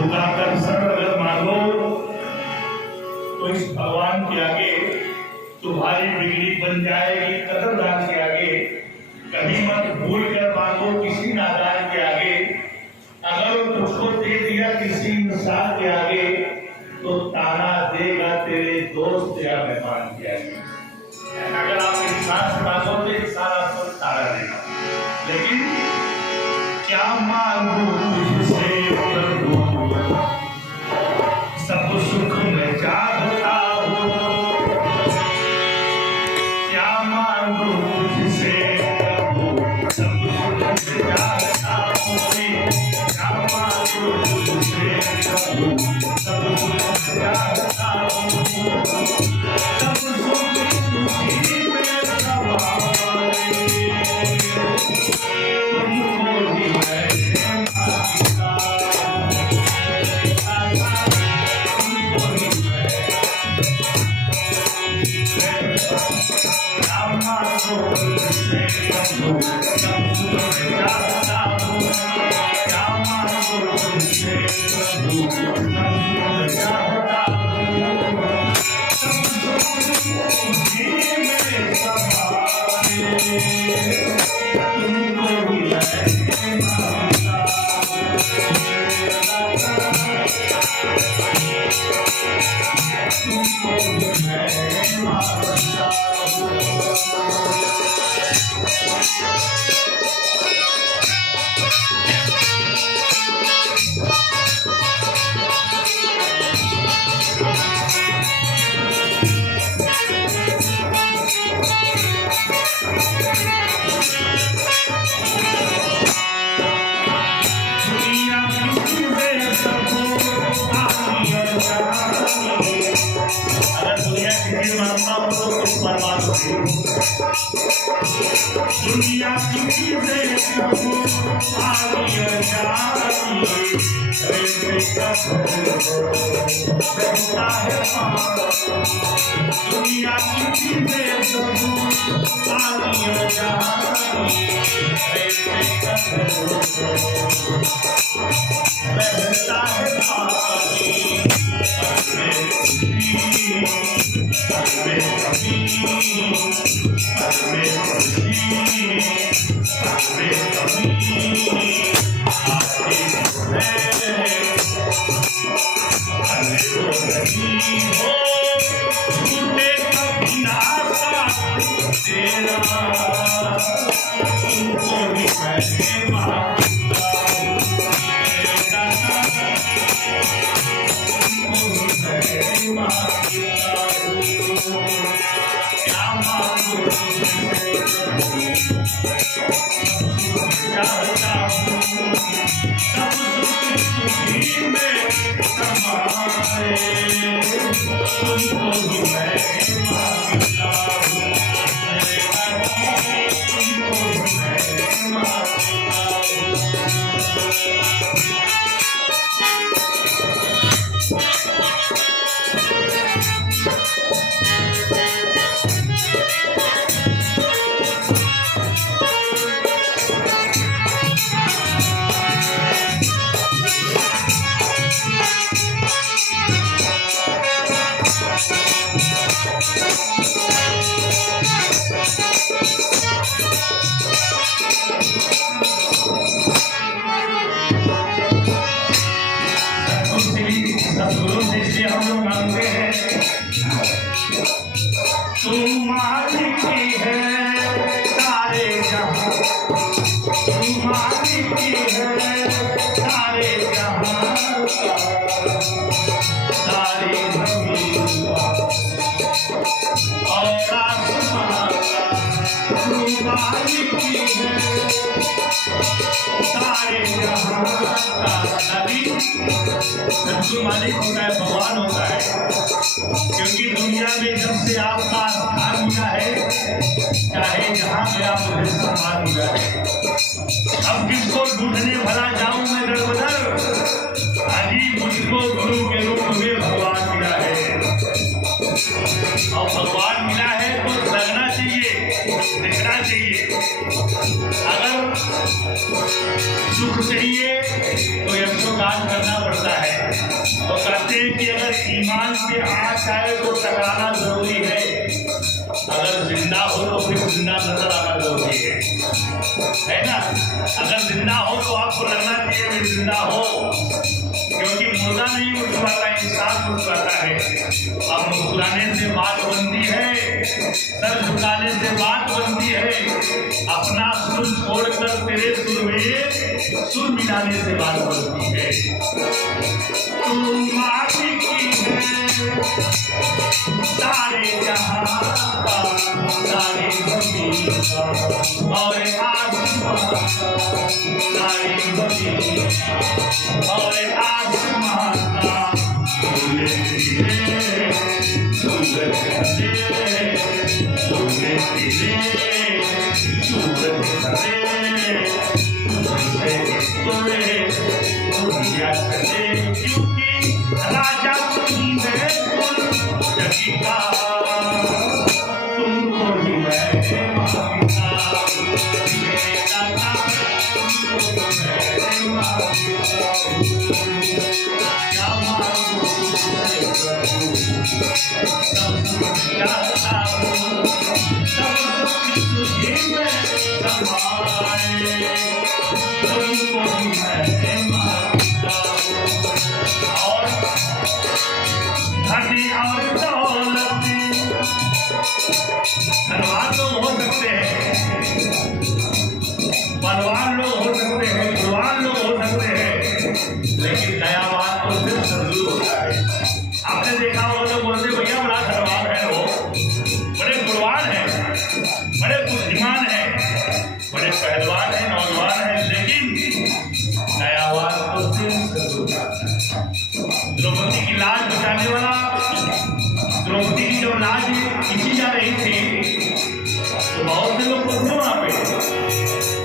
झुकाकर सर अगर मांगो तो इस भगवान के आगे तुम्हारी बिगड़ी बन जाएगी। कदरदान के आगे कहीं मत भूल कर मांगो, किसी नादान के आगे। अगर वो तुझको दे दिया किसी इंसान के आगे तो ताना देगा तेरे दोस्त या मेहमान के आगे। अगर आप इंसान से मांगो तो इंसान आपको ताना देगा, लेकिन क्या मांगू तुझसे प्रभु, सब सुख में चाहता हूँ। क्या मांगू तुझसे प्रभु, सब सुख में चाहता हूँ। क्या मांगू तुझसे प्रभु, सब सुख में चाहता हूँ। सब सुख तुझी में समाए, तुमको ही मैं मांगता, तुमको ही मैं। क्या मांगू तुझसे प्रभु, सब सुख में चाहता हूँ। क्या मांगू तुझसे प्रभु, सब सुख में चाहता हूँ। सब सुख तुझी में समाए, तुमको ही मैं मांगता, तुमको ही मैं मांगता। दुनिया किसी में सबको आनी और जानी, अगर दुनिया किसी मानता हो तो कुछ बर्बाद हो। दुनिया किसी से सबको आनी और जानी, दुनिया किसी से सबको आनी और जानी, बहता है पानी सदगुरु से इसलिए हम लोग मांगते हैं, तू मालिक है सारे जहां, तू मालिक है सारे जहां, सारी जमीन और आसमान, तू मालिक है सारे जहां का। सदगुरु मालिक होता है, भगवान होता है, क्योंकि दुनिया में जब से आपका स्थान मिला है, चाहे जहाँ पे आप मुझे सम्मान मिला है। अब किसको ढूंढने भला जाऊं मैं दर बदर, अजी मुझको गुरु के रूप में भगवान मिला है। और भगवान मिला है तो लगना चाहिए, दिखना चाहिए। अगर सुख चाहिए तो यशोगान करना पड़ता है, ईमान पे आँच आए तो टकराना जरूरी है, अगर जिंदा हो तो फिर जिंदा नजर आना जरूरी है ना। अगर जिंदा हो तो आपको लगना चाहिए कि जिंदा हो, क्योंकि मुर्दा नहीं मुस्कुराता, इंसान मुस्कुराता है। अब मुस्कुराने से बात बनती है, सर झुकाने से बात बनती है, अपना सुर छोड़कर तेरे सुर में सुर मिलाने से बात बनती है। तू माटी की है सारे जहां का, सारे जमीन का और आसमान, सारे जमीन और आसमान का। धीरे धीरे सूरज ढले, सूरज ढले, सूरज ढले, सोए दुनिया चले, क्योंकि राजा तुम्ही है जगी का, तुमको ही मैं मांगता, मेरे दाता तुमको मैं मांगता, क्या मांगू चाहता हूँ, सब तुझे में समाए, तुमको ही मैं मांगता। और धनी और दौलत धनवान लोग हो सकते हैं, बलवान लोग हो सकते हैं, गुणवान लोग हो सकते हैं, लेकिन दयावान तो सिर्फ सदगुरु होता है। आपने देखा होगा तो बोलते भैया बड़ा धनवान है, वो बड़े गुणवान है, बड़े बुद्धिमान है, बड़े पहलवान है, नौजवान है, लेकिन दयावान तो सिर्फ सदगुरु होता है। द्रौपदी की लाज बचाने वाला, द्रौपदी की जब लाज खींची जा रही थी तो बहुत से लोग पहुंचे वहां पे,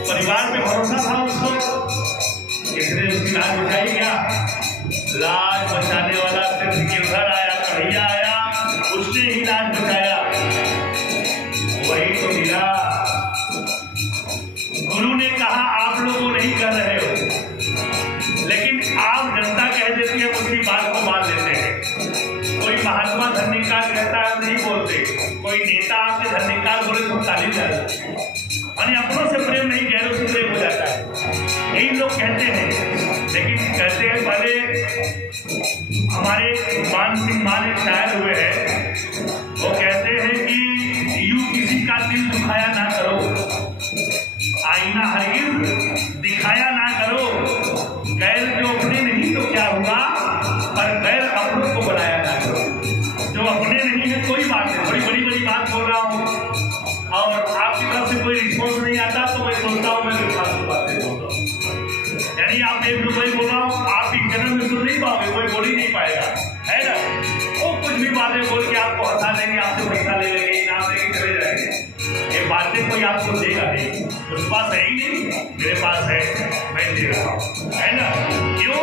परिवार पे भरोसा था उसको, इसने उसकी लाज बचाई। क्या लाज बचाने वाला सिर्फ गिरधर आया, कन्हैया आया, उसने ही लाज बचाया, वही तो मिला। गुरु ने कहा आप लोगों नहीं कर रहे हो, लेकिन आप जनता कह देती है, उसकी बात को मान लेते हैं। कोई महात्मा धन्यकार कहता है नहीं बोलते, कोई नेता आपसे धन्यकार बोले तो ताली जाती है, यानी अपनों से प्रेम नहीं, गैरों से प्रेम हो जाता है, यही लोग कहते हैं। लेकिन कहते हैं पहले हमारे मान सिंह मान एक शायर हुए हैं, वो कहते हैं कि यूं किसी का दिल दुखाया ना करो, आईना हरगिज दिखाया ना करो, गैर जो अपने नहीं तो क्या हुआ, पर गैर अपनों को बनाया ना करो। जो अपने नहीं है कोई बात नहीं, बड़ी बड़ी बड़ी बात बोल रहा हूँ और आपकी तरफ से कोई रिस्पॉन्स नहीं आता तो मैं सोचता हूँ मैं फालतू बातें बोलता हूँ। यानी आप एक रुपये बोल रहा हूँ, आप इस जन्म में सुन नहीं पाओगे, कोई बोल ही नहीं पाएगा, है ना। वो कुछ भी बातें बोल के आपको हंसा देंगे, आपसे पैसा ले लेंगे, इनाम देंगे, चले जाएंगे। ये बातें कोई आपको देगा नहीं, उसके पास है ही नहीं, मेरे पास है, मैं दे रहा हूँ, है ना। क्यों?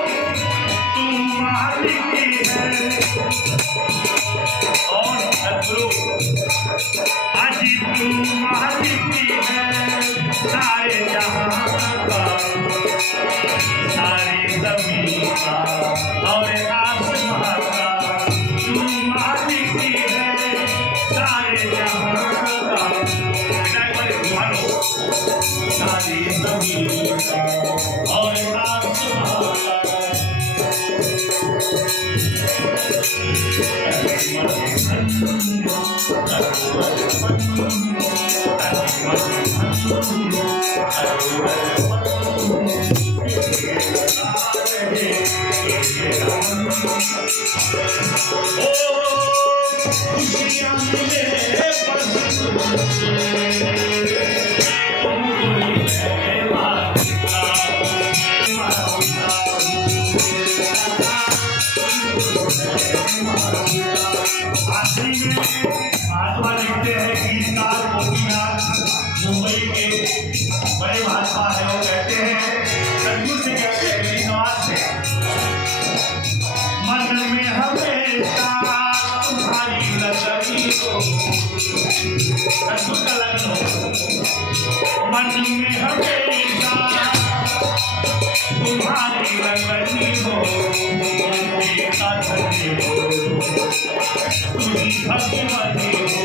तुम मालिक है और सदगुरु, आज तुम मालिक है सारे जहां का, सारी जमीन का और आसमान का। तुम मालिक है सारे जहां का, सारी जमीन का और आसमान का। महात्मा लिखते हैं, गीतकार गोपीनाथ मुंबई के बड़े महात्मा है, वो कहते हैं, सदगुरु से कहते हैं विश्वास से, मन में हमेशा तुम्हारी लगनी हो, सदगुरु का लगन हो, मन में हमेशा तुम्हारी लगनी हो, का धन्य हो। तुझी भगवती हो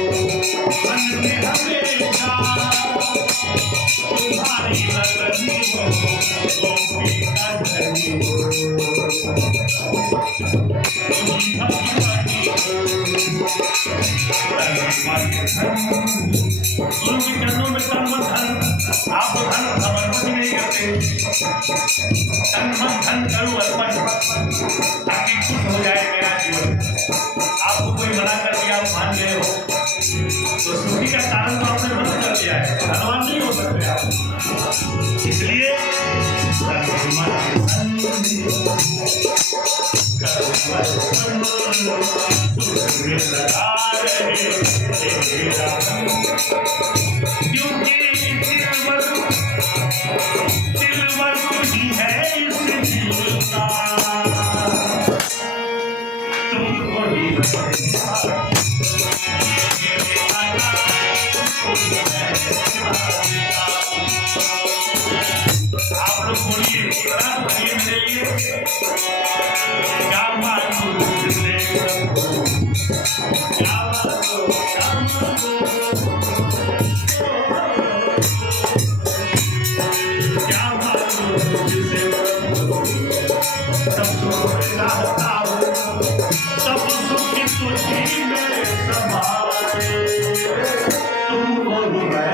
मन में हमेशा, तुम्हारी नगरी हो गोपी का धनी हो, तुझी भगवती हो तन मन धन। गुरु के चरणों में तन मन धन, आप धन समर्पण नहीं करते, तन मन धन करो अर्पण ताकि खुश हो जाए मेरा जीवन। आपको कोई मना कर दिया, आप मान गए हो तो सुखी का कारण तो आपने बंद कर दिया है, धनवान नहीं हो सकते आप। इसलिए क्योंकि दिलवर ही है इस दिल का, तुमको ही आप लोग बोलिए मेरे लिए क्या मांगू तुझसे प्रभु, क्या मांगू क्या मांगू, क्या मांगू तुझसे प्रभु, सब सुख चाहता हूँ, सब सुख तुझी में समाए, तुम ही है